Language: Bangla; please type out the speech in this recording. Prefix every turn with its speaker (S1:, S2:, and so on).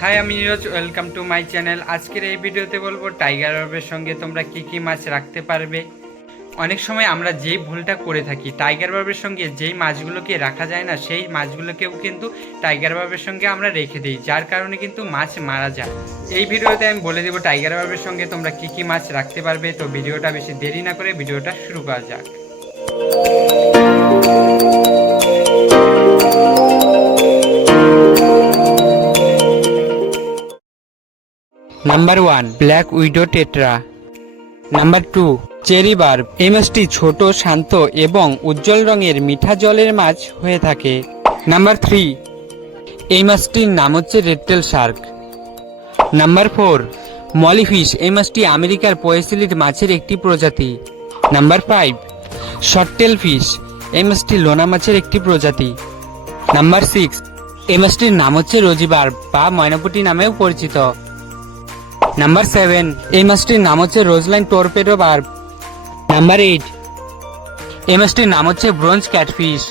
S1: হাই আমি Neeraj welcome to my channel আজকের এই ভিডিওতে বলব টাইগার বার্বের সঙ্গে তোমরা কি কি মাছ রাখতে পারবে? অনেক সময় আমরা যেই ভুলটা করে থাকি টাইগার বার্বের সঙ্গে যেই মাছগুলোকে রাখা যায় না, সেই মাছগুলোকেও কিন্তু টাইগার বার্বের সঙ্গে আমরা রেখে দিই, যার কারণে কিন্তু মাছ মারা যায়। এই ভিডিওতে আমি বলে দেবো টাইগার বার্বের সঙ্গে তোমরা কি কি মাছ রাখতে পারবে। তো ভিডিওটা বেশি দেরি না করে ভিডিওটা শুরু করা যাক। Number one black widow tetra number two cherry barb এই মাছটি ছোট, শান্ত এবং উজ্জ্বল রঙের মিঠা জলের মাছ হয়ে থাকে। নাম্বার থ্রি এই মাছটির নাম হচ্ছে redtail shark number four mollyfish এই মাছটি আমেরিকার পয়েসিলিট মাছের একটি প্রজাতি। নাম্বার ফাইভ শর্টেল ফিশ এই মাছটি লোনা মাছের একটি প্রজাতি। নাম্বার সিক্স এই মাছটির নাম হচ্ছে রোজিবার বা ময়নাপুটি নামেও পরিচিত। নাম্বার সেভেন এই মাসটির নাম হচ্ছে roseline torpedo barb number eight এই মাসটির নাম হচ্ছে ব্রোঞ্জ ক্যাটফিশ